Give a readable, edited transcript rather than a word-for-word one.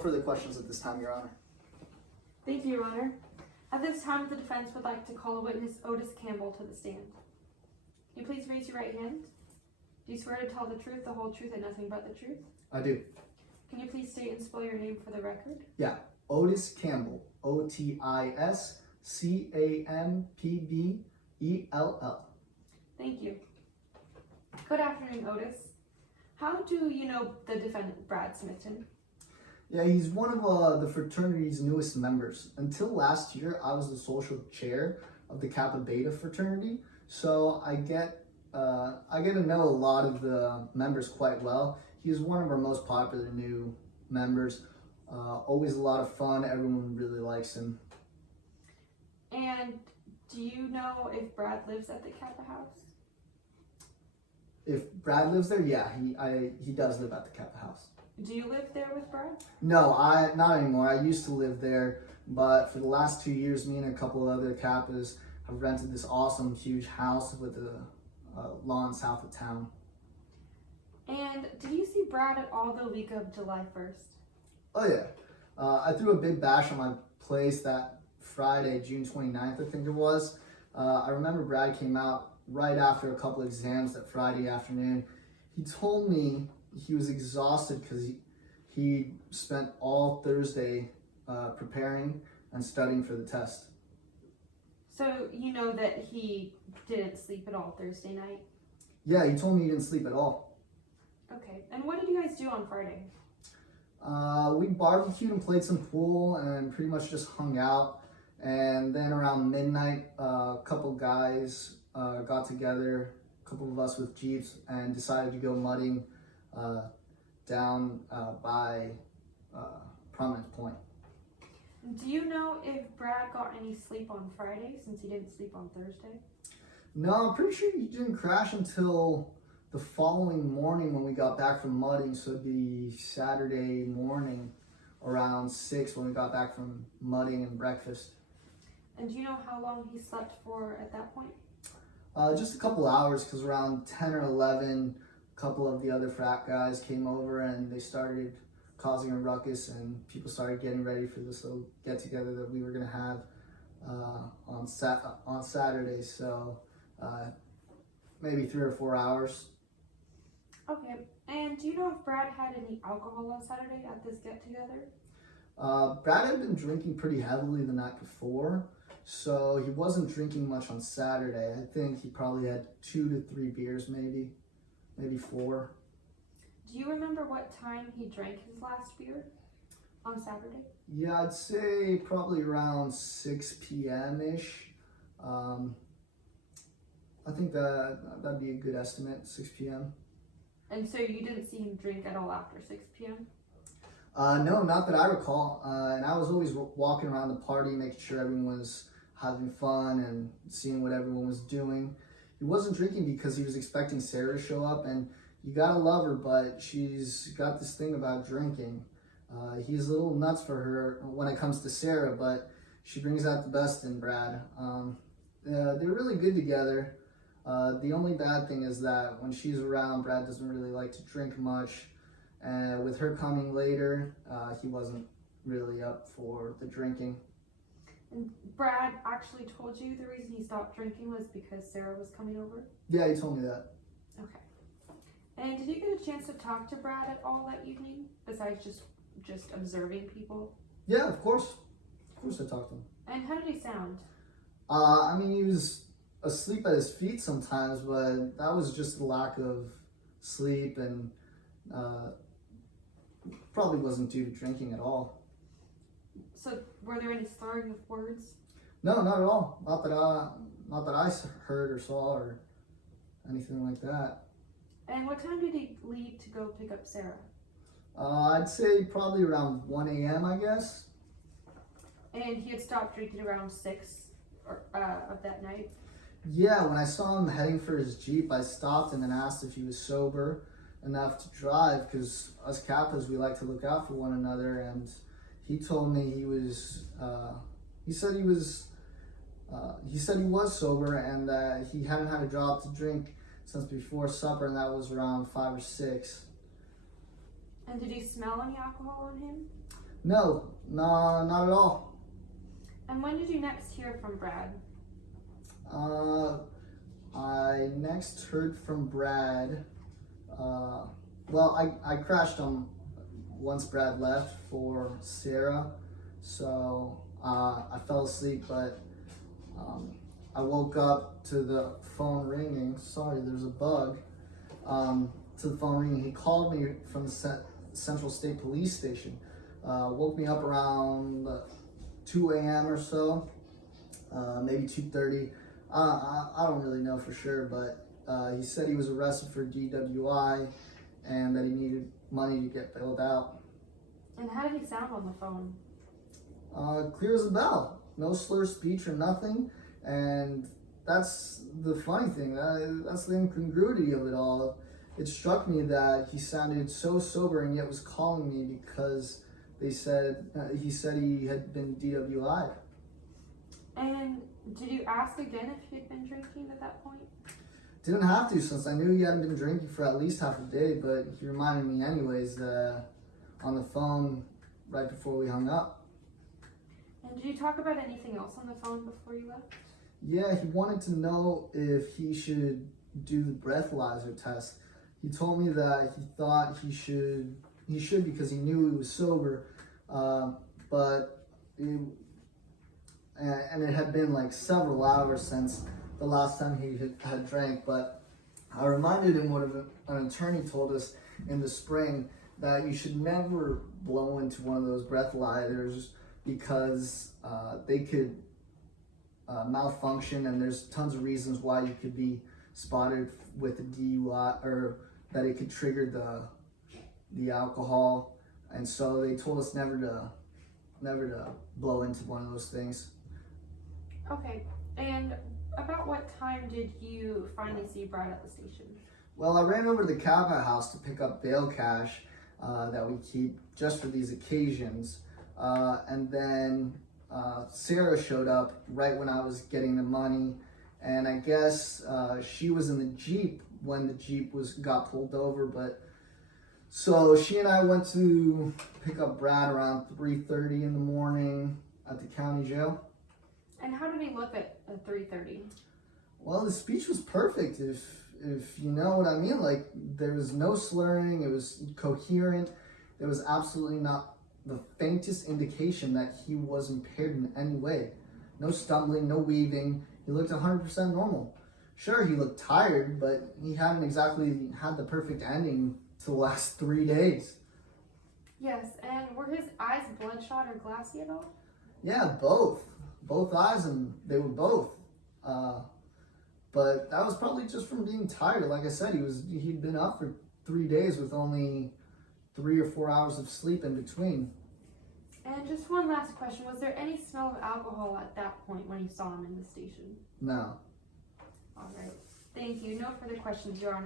For the questions at this time, Your Honor. Thank you, Your Honor. At this time, the defense would like to call a witness, Otis Campbell, to the stand. Can you please raise your right hand? Do you swear to tell the truth, the whole truth, and nothing but the truth? I do. Can you please state and spell your name for the record? Yeah, Otis Campbell. Otiscampbell. Thank you. Good afternoon, Otis. How do you know the defendant, Brad Smithton? Yeah, he's one of the fraternity's newest members. Until last year, I was the social chair of the Kappa Beta fraternity, so I get to know a lot of the members quite well. He's one of our most popular new members. Always a lot of fun. Everyone really likes him. And do you know if Brad lives at the Kappa house? If Brad lives there, yeah, he does live at the Kappa house. Do you live there with Brad? No, not anymore. I used to live there, but for the last 2 years, me and a couple of other Kappas have rented this awesome, huge house with a lawn south of town. And did you see Brad at all the week of July 1st? Oh yeah, I threw a big bash on my place that Friday, June 29th, I think it was. I remember Brad came out right after a couple exams that Friday afternoon. He told me he was exhausted because he spent all Thursday preparing and studying for the test. So you know that he didn't sleep at all Thursday night? Yeah, he told me he didn't sleep at all. Okay, and what did you guys do on Friday? We barbecued and played some pool and pretty much just hung out. And then around midnight, a couple guys got together, a couple of us with Jeeps, and decided to go mudding down by Prominent Point. Do you know if Brad got any sleep on Friday since he didn't sleep on Thursday? No, I'm pretty sure he didn't crash until the following morning when we got back from mudding, so it'd be Saturday morning around 6 when we got back from mudding and breakfast. And do you know how long he slept for at that point? Just a couple hours, because around 10 or 11, a couple of the other frat guys came over and they started causing a ruckus, and people started getting ready for this little get-together that we were going to have on Saturday, so maybe 3 or 4 hours. Okay, and do you know if Brad had any alcohol on Saturday at this get-together? Brad had been drinking pretty heavily the night before, so he wasn't drinking much on Saturday. I think he probably had 2 to 3 beers, maybe 4. Do you remember what time he drank his last beer on Saturday? Yeah, I'd say probably around 6 p.m.-ish. I think that'd be a good estimate, 6 p.m. And so you didn't see him drink at all after 6 p.m.? No, not that I recall. And I was always walking around the party, making sure everyone was having fun and seeing what everyone was doing. He wasn't drinking because he was expecting Sarah to show up, and you gotta love her, but she's got this thing about drinking. He's a little nuts for her when it comes to Sarah, but she brings out the best in Brad. They're really good together. The only bad thing is that when she's around, Brad doesn't really like to drink much. And with her coming later, he wasn't really up for the drinking. And Brad actually told you the reason he stopped drinking was because Sarah was coming over? Yeah, he told me that. Okay. And did you get a chance to talk to Brad at all that evening, besides just observing people? Yeah, of course. Of course I talked to him. And how did he sound? I mean, he was asleep at his feet sometimes, but that was just the lack of sleep, and probably wasn't due to drinking at all. So were there any slurring of words? No, not at all. Not that I heard or saw or anything like that. And what time did he leave to go pick up Sarah? I'd say probably around 1 a.m., I guess. And he had stopped drinking around 6 of that night? Yeah, when I saw him heading for his Jeep, I stopped him and asked if he was sober enough to drive, because us Kappas, we like to look out for one another, and he told me he was, he said he was sober, and that he hadn't had a drop to drink since before supper, and that was around 5 or 6. And did you smell any alcohol on him? No, not at all. And when did you next hear from Brad? I next heard from Brad. Well, I crashed him once Brad left for Sarah, so I fell asleep, but I woke up to the phone ringing. Sorry, there's a bug. To the phone ringing. He called me from the Central State Police Station. Woke me up around 2 a.m. or so, maybe 2:30. I don't really know for sure, but he said he was arrested for DWI and that he needed money to get bailed out. And how did he sound on the phone? Clear as a bell. No slur speech or nothing. And that's the funny thing. That's the incongruity of it all. It struck me that he sounded so sober and yet was calling me because he said he had been DWI. And did you ask again if he had been drinking at that point? Didn't have to, since I knew he hadn't been drinking for at least half a day, but he reminded me anyways on the phone right before we hung up. And did you talk about anything else on the phone before you left? Yeah, he wanted to know if he should do the breathalyzer test. He told me that he thought he should because he knew he was sober, but it had been like several hours since the last time he had drank. But I reminded him what an attorney told us in the spring, that you should never blow into one of those breathalyzers because they could malfunction, and there's tons of reasons why you could be spotted with a DUI, or that it could trigger the alcohol. And so they told us never to blow into one of those things. Okay, and about what time did you finally see Brad at the station? Well, I ran over to the Cabinet House to pick up bail cash that we keep just for these occasions. And then Sarah showed up right when I was getting the money. And I guess she was in the Jeep when the Jeep got pulled over. But so she and I went to pick up Brad around 3:30 in the morning at the county jail. And how did he look at 3:30? Well, the speech was perfect, if you know what I mean. Like, there was no slurring, it was coherent. There was absolutely not the faintest indication that he was impaired in any way. No stumbling, no weaving. He looked 100% normal. Sure, he looked tired, but he hadn't exactly had the perfect ending to the last 3 days. Yes, and were his eyes bloodshot or glassy at all? Yeah, both eyes, and they were both. But that was probably just from being tired. Like I said, he'd been up for 3 days with only 3 or 4 hours of sleep in between. And just one last question. Was there any smell of alcohol at that point when you saw him in the station? No. All right. Thank you. No further questions, Your Honor.